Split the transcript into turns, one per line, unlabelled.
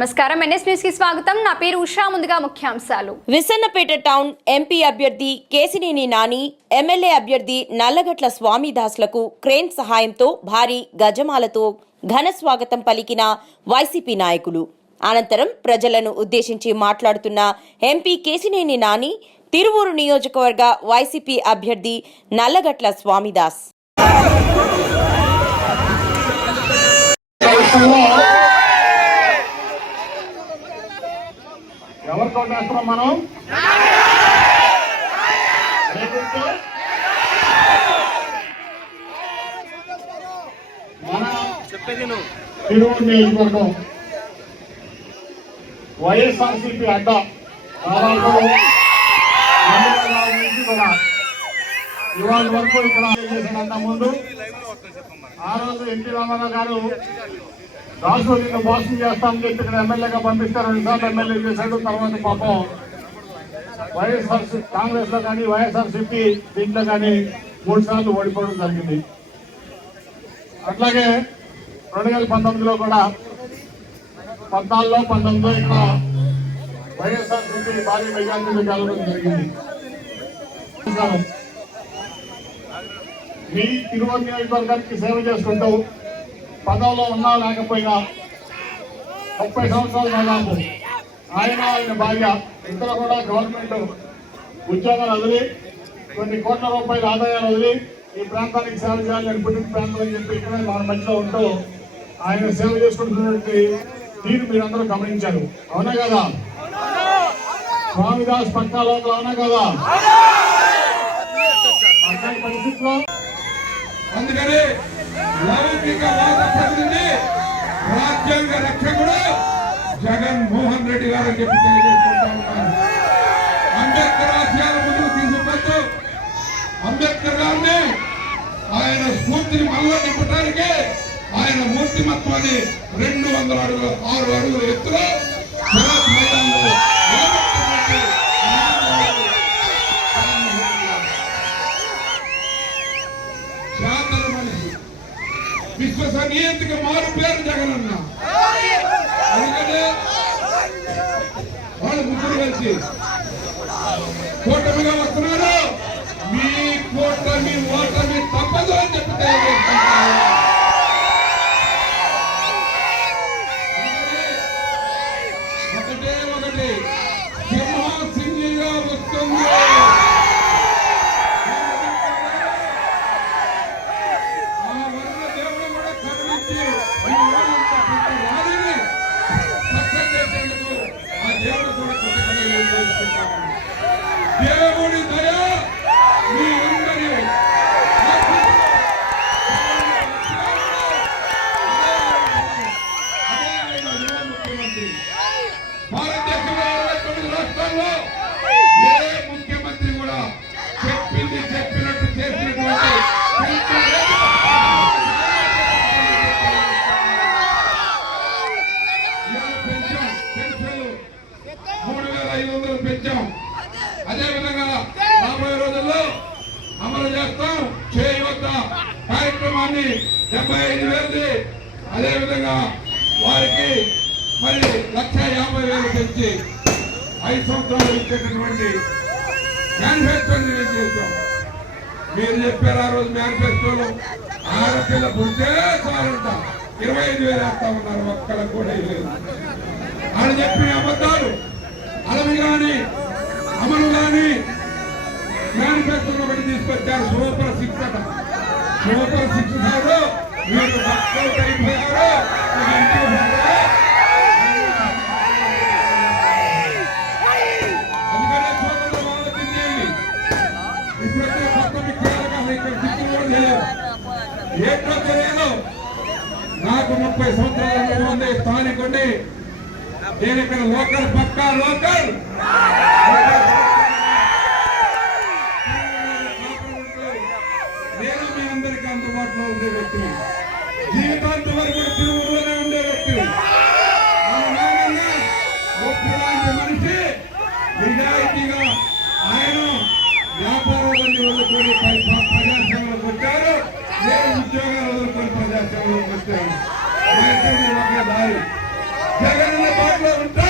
నమస్కారం. ఎన్ఎస్ న్యూస్కి స్వాగతం. నా పేరు ఉషా. ముందుగా ముఖ్యాంశాలు.
విసన్నపేట టౌన్ ఎంపీ అభ్యర్థి కేసినేని నాని ఎమ్మెల్యే అభ్యర్థి నల్లగట్ల స్వామిదాస్లకు క్రేన్ సహాయంతో భారీ గజమాలతో ఘన స్వాగతం పలికిన వైసీపీ నాయకులు. అనంతరం ప్రజలను ఉద్దేశించి మాట్లాడుతున్న ఎంపీ కేసినేని నాని తిరువూరు నియోజకవర్గ వైసీపీ అభ్యర్థి నల్లగట్ల స్వామిదాస్.
ఎవరు కొట్టేస్తున్నాం మనం? మన తిరువురు నియోజకవర్గం వైఎస్ఆర్సీపీ అడ్డ నుంచి కూడా ఇవాళ వరకు ఇక్కడ చేసినంత ముందు ఆ రోజు ఎన్టీ రామారావు గారు రాజు నిన్ను మోసం చేస్తామని చెప్పి ఇక్కడ ఎమ్మెల్యేగా పంపిస్తారు రెండుసార్లు ఎమ్మెల్యే చేశాడు. తర్వాత పాపం వైఎస్ఆర్ కాంగ్రెస్లో కానీ వైఎస్ఆర్సీపీ దీంట్లో కానీ మూడు సార్లు ఓడిపోవడం జరిగింది. అట్లాగే రెండు వేల పంతొమ్మిదిలో కూడా పద్నాలుగులో పంతొమ్మిదిలో ఇక్కడ వైఎస్ఆర్సీపీ భారీ మెజార్టీలు కలవడం జరిగింది. మీ తిరువూరు నియోజకవర్గానికి సేవ చేసుకుంటూ పదవిలో ఉన్నా లేకపోయినా ముప్పై సంవత్సరాలు దాదాపు ఆయన ఆయన భార్య ఇద్దరు కూడా గవర్నమెంట్ ఉద్యోగాలు వదిలి కొన్ని కోట్ల రూపాయల ఆదాయాలు వదిలి ఈ ప్రాంతానికి సేవ చేయాలని పుట్టిన ప్రాంతం అని చెప్పి ఇక్కడే మన మధ్యలో ఉంటూ ఆయన సేవ చేసుకుంటున్నటువంటి తీరు మీరందరూ గమనించారు. అవునా కదా? స్వామిదాస్ పక్కా లోపల అవునా కదా? అట్లాంటి పరిస్థితిలో
అందుకని లౌకిక ప్రతినిధి రాజ్యాంగ రక్షకుడు జగన్మోహన్ రెడ్డి గారు అని చెప్పి తెలియజేసుకుంటా ఉన్నారు అంబేద్కర్ ఆశయాలు ముందుకు తీసుకుపోతూ అంబేద్కర్ గారిని ఆయన స్ఫూర్తిని మళ్ళా నింపడానికి ఆయన మూర్తిమత్వాన్ని రెండు వందల అడుగులు ఆరు అడుగుల ఎత్తులో శాతల విశ్వసనీయతకి మారు పేరు జగనన్న అందుకనే వాళ్ళు ముగ్గురు కలిసి కూటమిగా వస్తున్నారు. మీ కూటమి దేవుడి దయ పెంచాం అదే విధంగా రాబోయే రోజుల్లో అమలు చేస్తాం చేయవద్ద కార్యక్రమాన్ని డెబ్బై ఐదు వేలది. అదే విధంగా వారికి మరి లక్ష యాభై వేలు పెంచి ఐదు సంవత్సరాలు ఇచ్చేటటువంటి మేనిఫెస్టోని నేను చేశాం. మీరు చెప్పారు ఆ రోజు మేనిఫెస్టోలో ఆడపిల్ల పుడితే చాలంట. ఇరవై ఐదు వేలు వేస్తా ఉన్నారు ఒక్కలకు కూడా లేదు. అని చెప్పిన అబద్ధాలు అలవి కానీ అమలు కానీ మేనిఫెస్టోలో ఒకటి తీసుకొచ్చారు సూపర్ సిక్స్ అట సూపర్ సిక్స్ సార్ మీరు వర్కౌట్ అయిపోయారు. ఇప్పుడైతే కొత్త ఇక్కడ దిక్కులు ఏంటో తెలియదు? నాకు ముప్పై సంవత్సరాల అనుభవం ఉంది స్థానికుండి నేను ఇక్కడ లోకల్ పక్కా లోకల్. నేను మీ అందరికీ అందుబాటులో ఉండే వ్యక్తిని. జీవితాంతం వరకు తిరుగులోనే ఉండే వ్యక్తిని మనిషి నిజాయితీగా ఆయన వ్యాపారాలన్నీ వదులుకొని ప్రజాసేవలకు వచ్చారు. నేను ఉద్యోగాలు వదులుకొని ప్రజాసేవలకు వచ్చాను దారి. జగనన్న బాటలో ఉంటాం